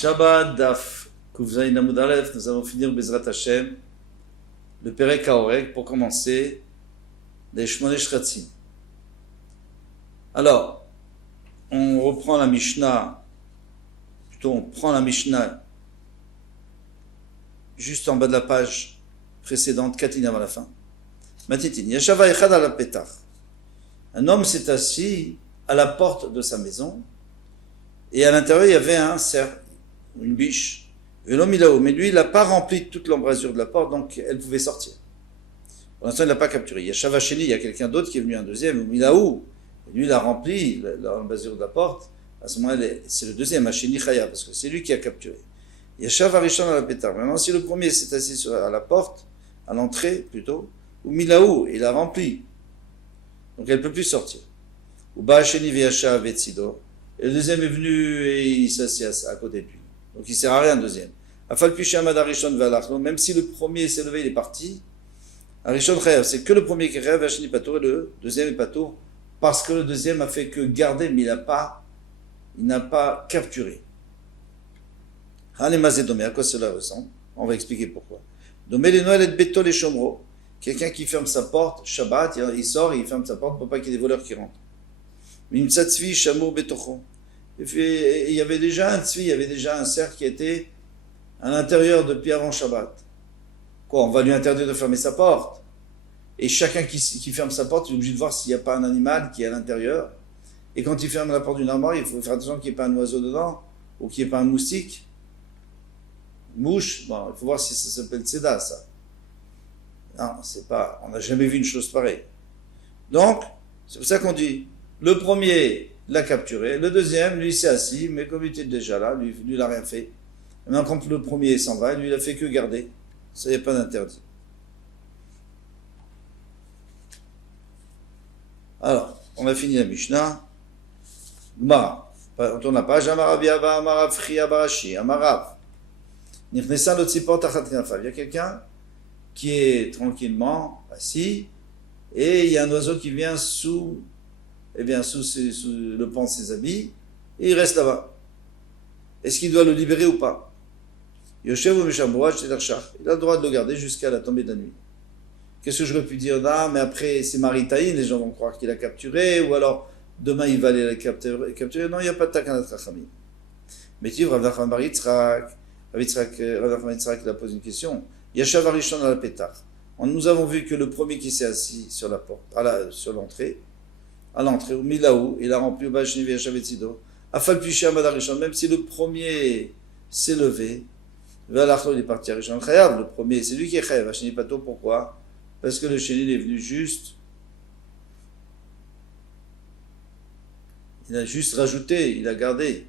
Shabbat Daf Kufzaïn Amud Aleph, nous allons finir Bezrat Hashem, le Perek HaOreg, pour commencer les Shmoneh Shratzim. Alors, on reprend la Mishnah, plutôt on prend la Mishnah juste en bas de la page précédente, Katinam à la fin. Matitin, Yashava Echad ala Petach. Un homme s'est assis à la porte de sa maison, et à l'intérieur il y avait un cerf, une biche, mais lui il n'a pas rempli toute l'embrasure de la porte, donc elle pouvait sortir. Pour l'instant il ne l'a pas capturé. Yashava Sheni, il y a quelqu'un d'autre qui est venu, un deuxième, Milaou, lui il a rempli l'embrasure de la porte. À ce moment-là c'est le deuxième, Hasheni Chaya, parce que c'est lui qui a capturé. Yashava Rishon ala Petach. Maintenant si le premier s'est assis à la porte, à l'entrée plutôt, ou Milaou, il a rempli, donc elle ne peut plus sortir. Ou Ba'asheni Veyasha Vetsido. Et le deuxième est venu et il s'assied à côté de lui. Donc il ne sert à rien, le deuxième. Afal Pishamad Arishon Ve'alachlo, même si le premier s'est levé, il est parti. Arishon Chayav, c'est que le premier qui est Chayav, Hasheni Patour, et le deuxième est Patour, parce que le deuxième a fait que garder, mais il n'a pas capturé. Hanemazé Domé, à quoi cela ressemble? On va expliquer pourquoi. Domé les Noël et Beto les Shomro, quelqu'un qui ferme sa porte, Shabbat, il sort et il ferme sa porte pour pas qu'il y ait des voleurs qui rentrent. Il y avait déjà un tzvi, il y avait déjà un cerf qui était à l'intérieur depuis avant Shabbat. Quoi, on va lui interdire de fermer sa porte. Et chacun qui ferme sa porte, il est obligé de voir s'il n'y a pas un animal qui est à l'intérieur. Et quand il ferme la porte d'une armoire, il faut faire attention qu'il n'y ait pas un oiseau dedans, ou qu'il n'y ait pas un moustique. Mouche, bon, il faut voir si ça s'appelle tzeda, ça. Non, c'est pas, on n'a jamais vu une chose pareille. Donc, c'est pour ça qu'on dit, le premier l'a capturé, le deuxième, lui s'est assis, mais comme il était déjà là, lui il n'a rien fait. Et maintenant, quand le premier s'en va, lui il n'a fait que garder. Ça, il n'y a pas d'interdit. Alors, on a fini la Mishnah. Gmara. On tourne la page. Amarav Yava, Amarav Chia Barashi, Amarav. Nirnesa Lotzipot Achat Knafal. Il y a quelqu'un qui est tranquillement assis, et il y a un oiseau qui vient sous le pan de ses habits, et il reste là-bas. Est-ce qu'il doit le libérer ou pas? Yoshev ou Meshamboach, il a le droit de le garder jusqu'à la tombée de la nuit. Qu'est-ce que j'aurais pu dire? Ah, mais après c'est Maritaïn, les gens vont croire qu'il a capturé, ou alors demain il va aller la capturer. Non, il n'y a pas de takanat chachamim. Mais tu vois, Rav Nachman bar Yitzhak, il a posé une question. Yashav Arishon ala Petach. Nous avons vu que le premier qui s'est assis sur la porte, sur l'entrée, au Milaou, il a rempli au Ba'asheni Veyashav Vetsido. Afal Pishamad Arishon, même si le premier s'est levé, Ve'alachlo, il est parti à Arishon Chayav. Le premier, c'est lui qui est Chayav. Hasheni Pato, pourquoi? Parce que le Sheni est venu juste. Il a juste rajouté, il a gardé.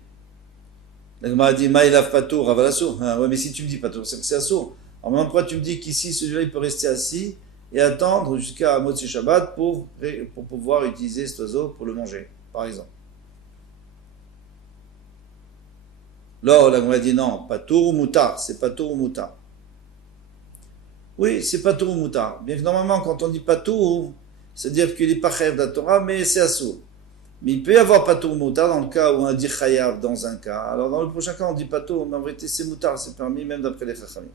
La Gemara a dit, Maïlav Patour, Ravalasso. Ouais, mais si tu me dis Patour, c'est assourd. Alors maintenant, pourquoi tu me dis qu'ici, celui-là, il peut rester assis et attendre jusqu'à Motzi Shabbat pour pouvoir utiliser cet oiseau pour le manger, par exemple? Là, la Gemara a dit non, Patour ou Moutar, c'est Patour ou Moutar. Oui, c'est Patour ou Moutar. Bien que normalement, quand on dit Patour, c'est-à-dire qu'il n'est pas chayav de la Torah, mais c'est assourd. Mais il peut y avoir Patour ou Moutar dans le cas où on dit chayav dans un cas. Alors dans le prochain cas, on dit Patour, mais en vérité, c'est Moutar, c'est permis même d'après les Chachamim.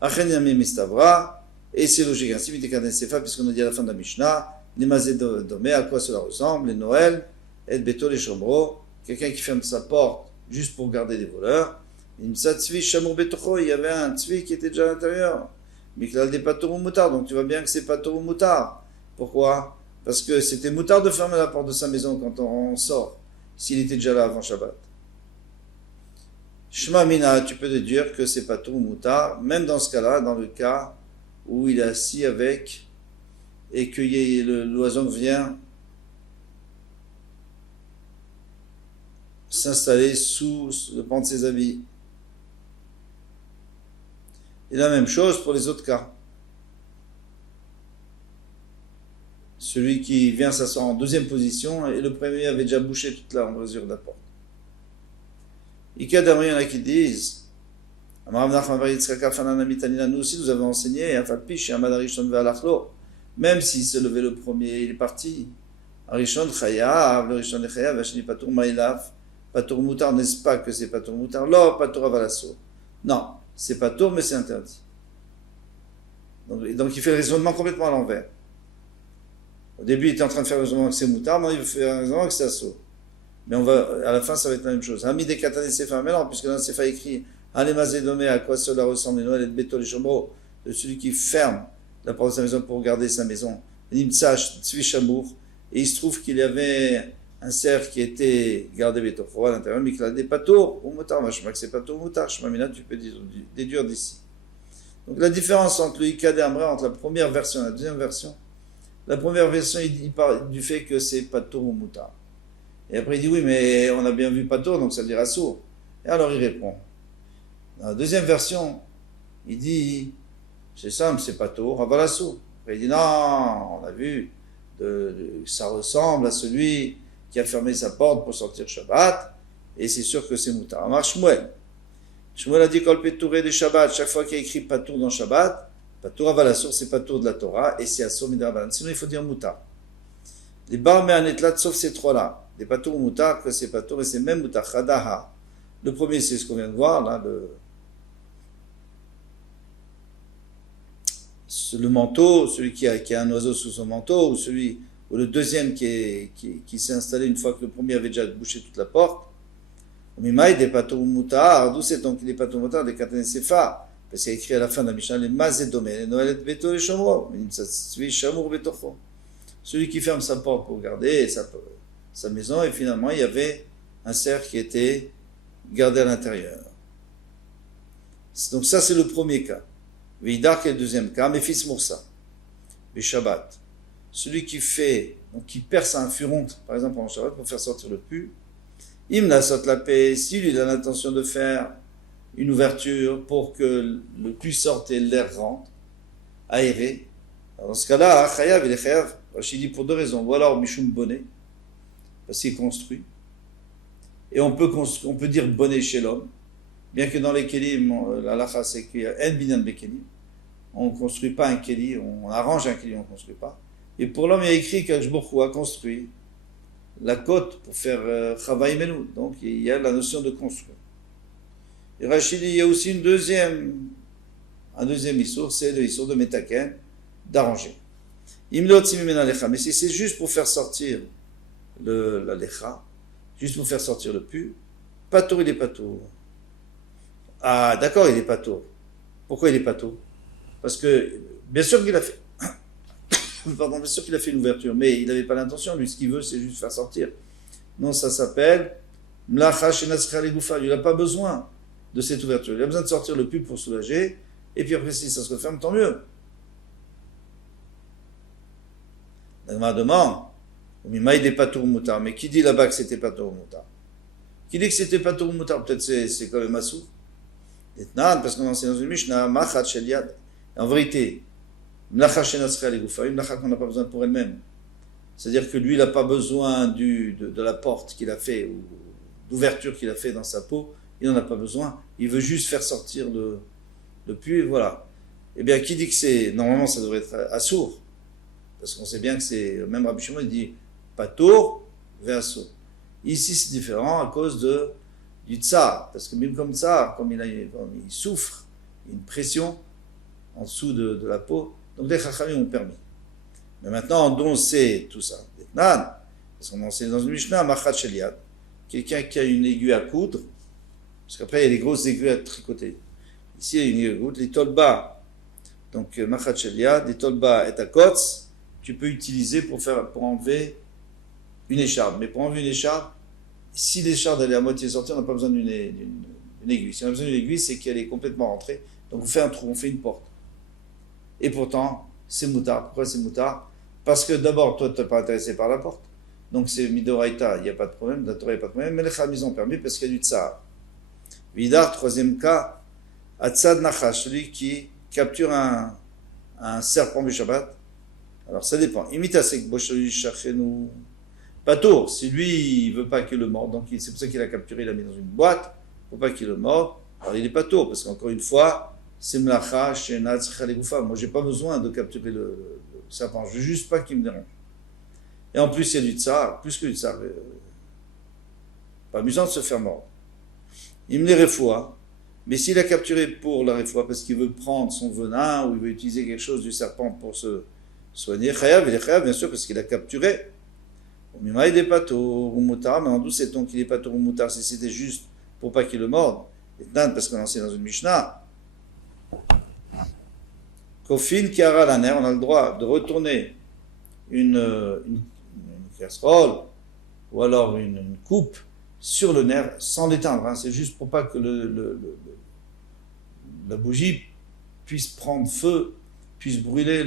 Achen Yami Mistavra, et c'est logique ainsi, Vitekaden Sefa, puisqu'on a dit à la fin de la Mishnah, Nemazé Domé, à quoi cela ressemble, les Noël, et Beto les Chambro, quelqu'un qui ferme sa porte juste pour garder des voleurs. Il y avait un tzvi qui était déjà à l'intérieur. Miklal des Patour ou Moutar, donc tu vois bien que c'est Patour ou Moutar. Pourquoi? Parce que c'était Moutar de fermer la porte de sa maison quand on sort, s'il était déjà là avant Shabbat. Shema Mina, tu peux déduire que c'est Patour ou Moutar, même dans ce cas-là, dans le cas où il est assis avec, et que l'oiseau vient s'installer sous le pan de ses habits. Et la même chose pour les autres cas. Celui qui vient s'asseoir en deuxième position et le premier avait déjà bouché toute l'embrasure de la porte. Il y en a qui disent, nous aussi nous avons enseigné, même s'il se levait le premier, il est parti. Arishon Chayav, le Rishon Chayav, Hasheni Patour Maïlav, Patour moutar, n'est-ce pas que c'est patour moutar? Là, patour avalasso. Non, c'est patour, mais c'est interdit. Donc il fait le raisonnement complètement à l'envers. Au début, il était en train de faire le raisonnement que c'est moutar, maintenant il fait un raisonnement que c'est assaut. Mais à la fin, ça va être la même chose. Ami des katanes sefa, mais non, puisque dans le sefa écrit, Alemazédomé, à quoi cela ressemble, Noël et Beto les Chomro, de celui qui ferme la porte de sa maison pour garder sa maison. Nimtsach, Tzvi Shamour, et il se trouve qu'il y avait un cerf qui était gardé Betofro à l'intérieur, mais qu'il a des patours, ou moutar, je crois que c'est patour moutar, Shmamina, tu peux déduire d'ici. Donc la différence entre le Ikad et Amra, entre la première version et la deuxième version, la première version, il parle du fait que c'est patour ou moutar. Et après il dit oui, mais on a bien vu patour, donc ça veut dire assour. Et alors il répond. Dans la deuxième version, il dit c'est simple, c'est patour, aval assour. Après il dit non, on a vu, ça ressemble à celui qui a fermé sa porte pour sortir Shabbat, et c'est sûr que c'est moutar. Amar Shmuel. Shmuel a dit kol petouré de Shabbat, chaque fois qu'il y a écrit patour dans Shabbat, patour aval assour, c'est patour de la Torah, et c'est assour midrabanan. Sinon il faut dire moutar. Les bar me'anetlat, sauf ces trois-là. Des patour moutar, que c'est patour, et c'est même moutar. Chadaha. Le premier, c'est ce qu'on vient de voir, là, le manteau, celui qui a un oiseau sous son manteau, ou le deuxième qui s'est installé une fois que le premier avait déjà bouché toute la porte. Mimaï des patour moutar, d'où c'est donc les patour moutar, des katanes sefa, parce qu'il y a écrit à la fin de la Mishnah, les mazédomé, les noël et beto les chamro, celui qui ferme sa porte pour garder sa maison, et finalement il y avait un cerf qui était gardé à l'intérieur. Donc ça c'est le premier cas. Veidar qui est le deuxième cas, mais fils Moursa, le Shabbat. Celui qui perce un furon, par exemple en Shabbat, pour faire sortir le pu, il la saute la paix, s'il a l'intention de faire une ouverture pour que le pu sorte et l'air rentre, aéré. Alors dans ce cas-là, Chayav, il est Chayav. Rachid dit pour deux raisons. Ou alors Mishum Bonnet, parce qu'il construit. Et on peut dire bonnet chez l'homme, bien que dans les kelim, la lacha c'est qu'il y a un binan bekelim. On ne construit pas un keli, on arrange un keli, on ne construit pas. Et pour l'homme, il y a écrit qu'Ajbourou a construit la côte pour faire Chavaï Melou. Donc il y a la notion de construire. Et Rachid dit, il y a aussi un deuxième issour, c'est le issour de Metaken, d'arranger. Mais si c'est juste pour faire sortir la lecha, juste pour faire sortir le pu, patour, il est patour. Ah, d'accord, il est patour. Pourquoi il est patour? Parce que, bien sûr qu'il a fait, bien sûr qu'il a fait une ouverture, mais il n'avait pas l'intention, lui, ce qu'il veut, c'est juste faire sortir. Non, ça s'appelle mlacha shenatzcha legoufa. Il n'a pas besoin de cette ouverture. Il a besoin de sortir le pu pour soulager, et puis après, si ça se referme, tant mieux. La demande, mais qui dit là-bas que c'était patour moutar? Qui dit que c'était patour moutar? Peut-être c'est quand même assou. Parce qu'on enseigne dans une Mishnah, machat shel yad. En vérité, mlacha shenatzcha legoufa, une mlacha qu'on n'a pas besoin pour elle-même. C'est-à-dire que lui, il n'a pas besoin de la porte qu'il a fait, ou d'ouverture qu'il a fait dans sa peau, il n'en a pas besoin. Il veut juste faire sortir le pu, et voilà. Eh bien, qui dit que c'est, normalement, ça devrait être assour? Parce qu'on sait bien que c'est, même Rabbi Shimon, il dit patour vers assour. Ici, c'est différent à cause du tsar. Parce que même comme tsar, comme il souffre, il y a une pression en dessous de la peau. Donc les chachamim ont permis. Mais maintenant, dont c'est tout ça? Parce qu'on enseigne dans une Mishnah, machat shel yad. Quelqu'un qui a une aiguille à coudre, parce qu'après, il y a les grosses aiguilles à tricoter. Ici, il y a une aiguille à coudre, les tolba. Donc, machat shel yad, les tolba et akotz, tu peux utiliser pour enlever une écharpe. Mais pour enlever une écharpe, si l'écharpe elle est à moitié sortie, on n'a pas besoin d'une aiguille. Si on a besoin d'une aiguille, c'est qu'elle est complètement rentrée. Donc on fait un trou, on fait une porte. Et pourtant, c'est moutard. Pourquoi c'est moutard? Parce que d'abord, toi, tu n'es pas intéressé par la porte. Donc c'est midoraïta, il n'y a pas de problème, la Torah, il n'y a pas de problème. Mais les chamis ont permis parce qu'il y a du tsar. Vidar, troisième cas, atzad nachash, celui qui capture un serpent du Shabbat. Alors ça dépend. Imitasek bosholi shachenu. Patour, si lui il veut pas qu'il le morde, donc c'est pour ça qu'il a capturé, il l'a mis dans une boîte, pour pas qu'il le morde. Alors il est patour, parce qu'encore une fois, c'est mlacha shenatz chalegoufa. Moi j'ai pas besoin de capturer le serpent, je veux juste pas qu'il me dérange. Et en plus il y a du tsar, plus que du tsar. pas amusant de se faire mordre. Il me les refoua, mais s'il a capturé pour la refoua parce qu'il veut prendre son venin ou il veut utiliser quelque chose du serpent pour se soigner, chayav, il est chayav bien sûr parce qu'il a capturé. Mimaï des patour ou moutar, mais en d'où sait-on qu'il est patour ou moutar si c'était juste pour pas qu'il le morde? Et parce qu'on enseigne dans une Mishnah. Kofin kiara la nerf, on a le droit de retourner une casserole ou alors une coupe sur le nerf sans l'éteindre. Hein. C'est juste pour pas que la bougie puisse prendre feu, puisse brûler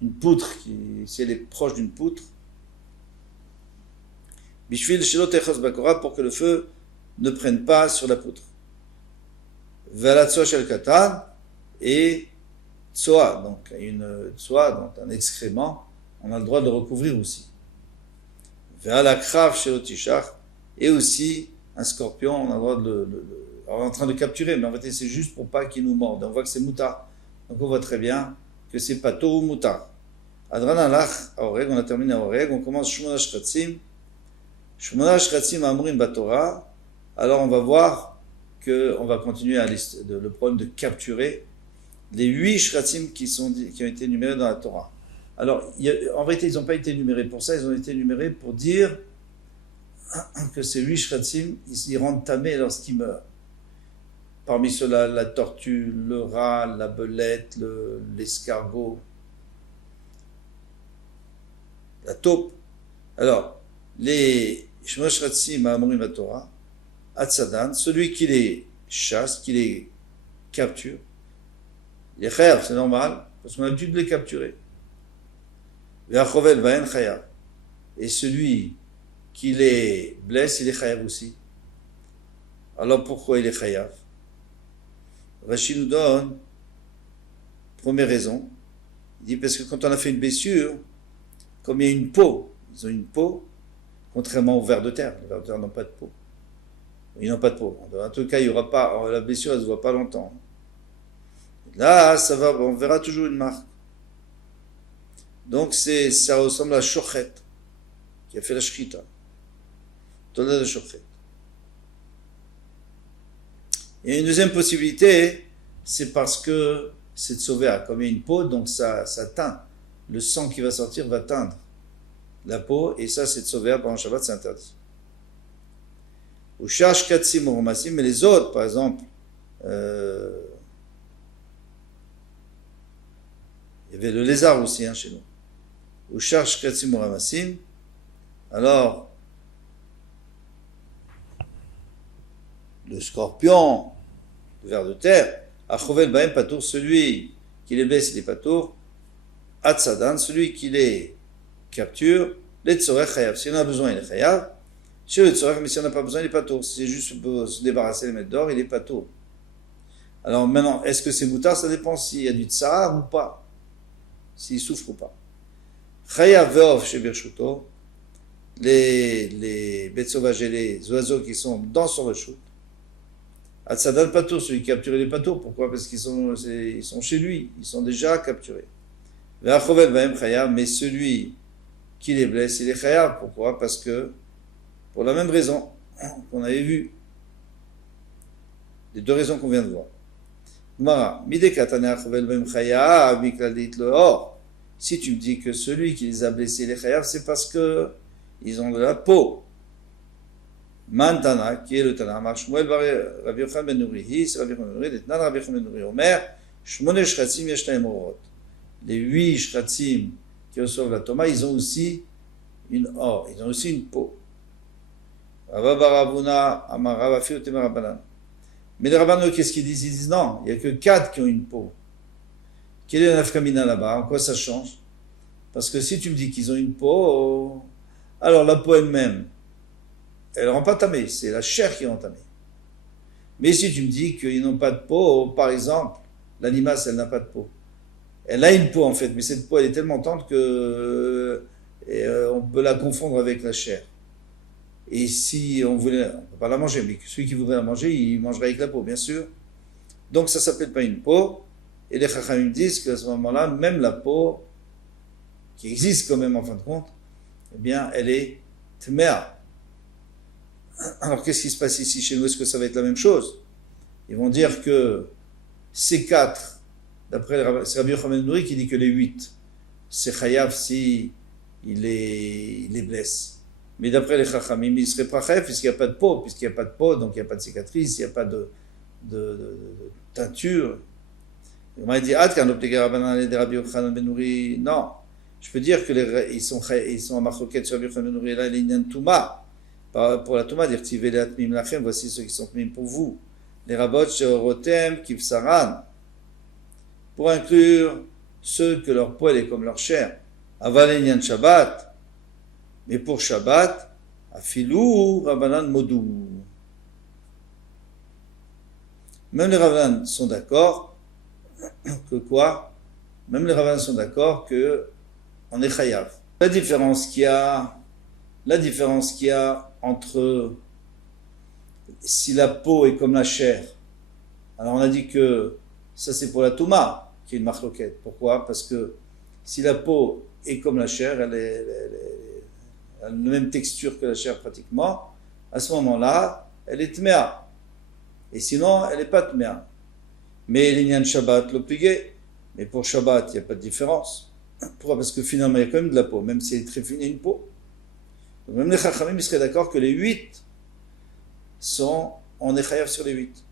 une poutre, si elle est proche d'une poutre. Bishvil shelo techos bakora, pour que le feu ne prenne pas sur la poutre. Velatso shel katan, et tsoa, donc une tsoa, donc un excrément, on a le droit de le recouvrir aussi. Vealakrav shel tishach, et aussi un scorpion, on a le droit on est en train de capturer, mais en fait c'est juste pour pas qu'il nous morde. On voit que c'est moutar. Donc on voit très bien que c'est pato ou moutar. Adran alach à Oreg, on a terminé à Oreg, on commence Shmona Shratzim. Shmona Shratzim Amrim Batorah. Alors on va voir qu'on va continuer le problème de capturer les 8 Shratzim qui ont été énumérés dans la Torah. Alors en vérité ils n'ont pas été énumérés pour ça, ils ont été énumérés pour dire que ces 8 Shratzim, ils rendent tamés lorsqu'ils meurent. Parmi ceux-là, la tortue, le rat, la belette, l'escargot, la taupe. Alors, les Shmosh Ratzim Ma'amorim Torah, Atzadan, celui qui les chasse, qui les capture, les chayav, c'est normal, parce qu'on a l'habitude de les capturer. Ve'achovel va'en chayav. Et celui qui les blesse, il est chayav aussi. Alors pourquoi il est chayav? Rashi nous donne, première raison, il dit parce que quand on a fait une blessure, comme il y a une peau, ils ont une peau, contrairement aux vers de terre. Les vers de terre n'ont pas de peau. Ils n'ont pas de peau. En tout cas, il y aura pas, la blessure, elle ne se voit pas longtemps. Là, ça va, on verra toujours une marque. Donc, ça ressemble à Shochet, qui a fait la Shkita. Tonne de Shochet. Et une deuxième possibilité, c'est parce que c'est de sauver, comme il y a une peau, donc ça teint. Le sang qui va sortir va teindre la peau, et ça c'est de sauver, pendant Shabbat c'est interdit. Ou charge katsim ou ramassim, mais les autres, par exemple, il y avait le lézard aussi chez nous. Ou charge katsim ou ramassim, alors le scorpion, le ver de terre, Achovel Baem Patour, celui qui les blesse, il est Patour, Atzadan, celui qui les capture, les Tzorech Chayav. Si on a besoin, il est Chayav. Chez le Tzorech, mais si on n'a pas besoin, il est Patour. Si c'est juste pour se débarrasser les mettre d'or, il est Patour. Alors maintenant, est-ce que c'est moutard? Ça dépend s'il y a du tsar ou pas. S'il souffre ou pas. Chayav Veov chez Birshuto, les bêtes sauvages et les oiseaux qui sont dans son rechute. Atzadan Patour, celui qui capture les patours. Pourquoi? Parce qu'ils sont chez lui, ils sont déjà capturés. Ve'achovel Baem Chayav, mais celui qui les blesse, il est Chayav. Pourquoi? Parce que, pour la même raison qu'on avait vu, les deux raisons qu'on vient de voir. Gmara, Midekatane Achovel Baem Chayav, Mikladit Lehor. Si tu me dis que celui qui les a blessés, les Chayav, c'est parce que ils ont de la peau. Mantana, qui est le Tana, Amar Shmuel Rabbi Yochanan ben Nuri, c'est Rabbi Yochanan ben Nuri, Detnan Rabbi Yochanan ben Nuri, Omer, Shmone Shratzim yesh lahem orot. Les 8 Shratzim qui reçoivent la Toma, ils ont aussi une or, ils ont aussi une peau. Rabba Baravuna, Amar Rabba Fiyotem Rabbanan. Mais les rabbins, qu'est-ce qu'ils disent? Ils disent non, il n'y a que 4 qui ont une peau. Quelle est la nafkamina là-bas? En quoi ça change? Parce que si tu me dis qu'ils ont une peau, alors la peau elle-même, elle ne rend pas tamée, c'est la chair qui rend tamée. Mais si tu me dis qu'ils n'ont pas de peau, par exemple, l'animal, elle n'a pas de peau. Elle a une peau en fait, mais cette peau, elle est tellement tendre que on peut la confondre avec la chair. Et si on voulait, on ne peut pas la manger, mais celui qui voudrait la manger, il mangerait avec la peau, bien sûr. Donc ça ne s'appelle pas une peau. Et les Chachamim disent qu'à ce moment-là, même la peau, qui existe quand même en fin de compte, eh bien, elle est tmea. Alors qu'est-ce qui se passe ici chez nous? Est-ce que ça va être la même chose? Ils vont dire que ces 4, d'après c'est Rabbi Yochanan ben Nouri qui dit que les 8, c'est chayav si il les blesse. Mais d'après les chachamim, il serait pas chayav puisqu'il n'y a pas de peau, donc il n'y a pas de cicatrice, il n'y a pas de teinture. On m'a dit, Rabbi Yochanan ben Nouri, non. Je peux dire que ils sont en marloquette sur Rabbi Yochanan ben Nouri, là, il y a une touma. Pour la touma, dire tivele atmim lachem, voici ceux qui sont tmim pour vous. Les rabbot sherotem kivsaran, pour inclure ceux que leur poil est comme leur chair. Aval Shabbat, mais pour Shabbat, afilou Rabbanan modou. Même les Rabbanan sont d'accord que quoi? Même les Rabbanan sont d'accord que on est chayav. La différence qu'il y a entre si la peau est comme la chair. Alors on a dit que ça c'est pour la touma qui est une marloquette. Pourquoi? Parce que si la peau est comme la chair, elle a la même texture que la chair pratiquement, à ce moment-là, elle est tméa. Et sinon, elle n'est pas tméa. Mais l'Inyan Shabbat l'obligé. Mais pour Shabbat, il n'y a pas de différence. Pourquoi? Parce que finalement, il y a quand même de la peau, même si elle est très fine, il y a une peau. Donc même les Chachamim, ils seraient d'accord que les 8 on est chayav sur les 8.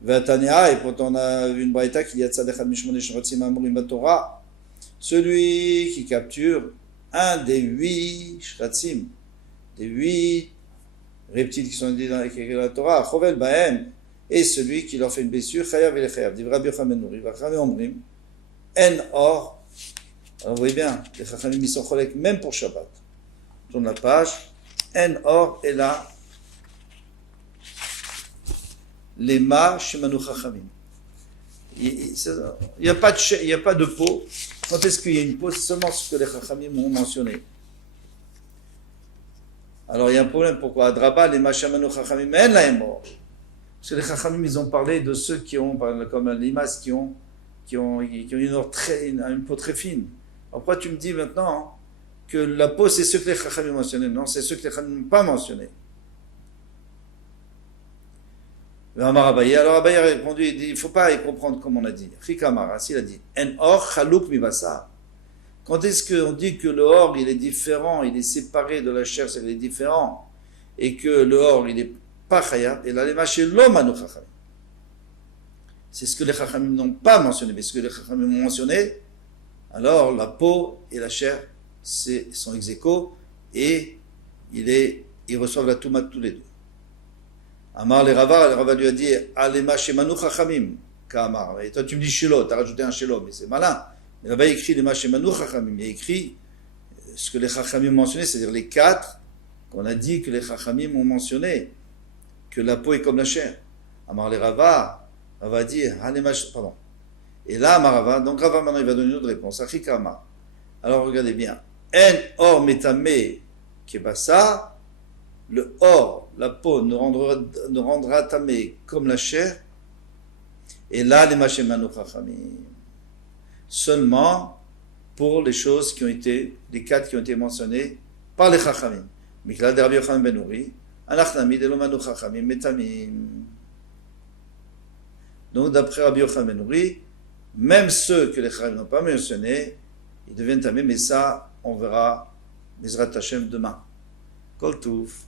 Vatania, et pourtant on a vu une braïta qui dit Torah, celui qui capture un des 8 shratzim, des 8 reptiles qui sont dit dans la Torah, chovel bahem, et celui qui leur fait une blessure, chayav et chayav. Dit Rabbi Yochanan ben Nouri, Vachame omrim, en or. Alors vous voyez bien, les Chachamim ils sont cholek même pour Shabbat. Tourne la page, en or est là. Les ma shemanu chachamim. Il n'y a pas de peau. Quand est-ce qu'il y a une peau? C'est seulement ce que les chachamim ont mentionné. Alors il y a un problème. Pourquoi? Adraba, les ma shemanu chachamim, en la mort. Parce que les chachamim, ils ont parlé de ceux qui ont, comme les limas, qui ont une peau très fine. Alors pourquoi tu me dis maintenant que la peau, c'est ceux que les chachamim ont mentionné? Non, c'est ceux que les chachamim n'ont pas mentionné. Alors Abaye a répondu, il dit, il ne faut pas y comprendre comme on a dit. Chikamara, il a dit, en or chalouk mibasa. Quand est-ce qu'on dit que le or, il est différent, il est séparé de la chair, c'est qu'il est différent, et que le or, il n'est pas chayab, et là, les machés l'omanu chachamim. C'est ce que les chachamim n'ont pas mentionné, mais ce que les chachamim ont mentionné, alors la peau et la chair sont ex aequo, et ils reçoivent la touma tous les deux. Amar le Rava lui a dit Alema shemanu chachamim, Kamar. Et toi tu me dis shelo, tu as rajouté un shelo, mais c'est malin. Mais là-bas il écrit Lema shemanu chachamim, il a écrit ce que les chachamim ont mentionné, c'est-à-dire les 4 qu'on a dit que les chachamim ont mentionné, que la peau est comme la chair. Amar le Rava dit Alema, pardon. Et là Amar Rava, donc Rava maintenant il va donner une autre réponse. Achikama. Alors regardez bien. En or metame kebasa. Le or, la peau, ne rendra tamé comme la chair. Et là, les machemanu chachamim. Seulement pour les choses qui ont été, les 4 qui ont été mentionnées par les chachamim. Mikla de Rabbi Yochanan ben Nouri, anachnami de l'omanu chachamim metamim. Donc, d'après Rabbi Yochanan ben Nouri, même ceux que les chachamim n'ont pas mentionnés, ils deviennent tamés, mais ça, on verra, Mizrat Hashem, demain. Kol Touf.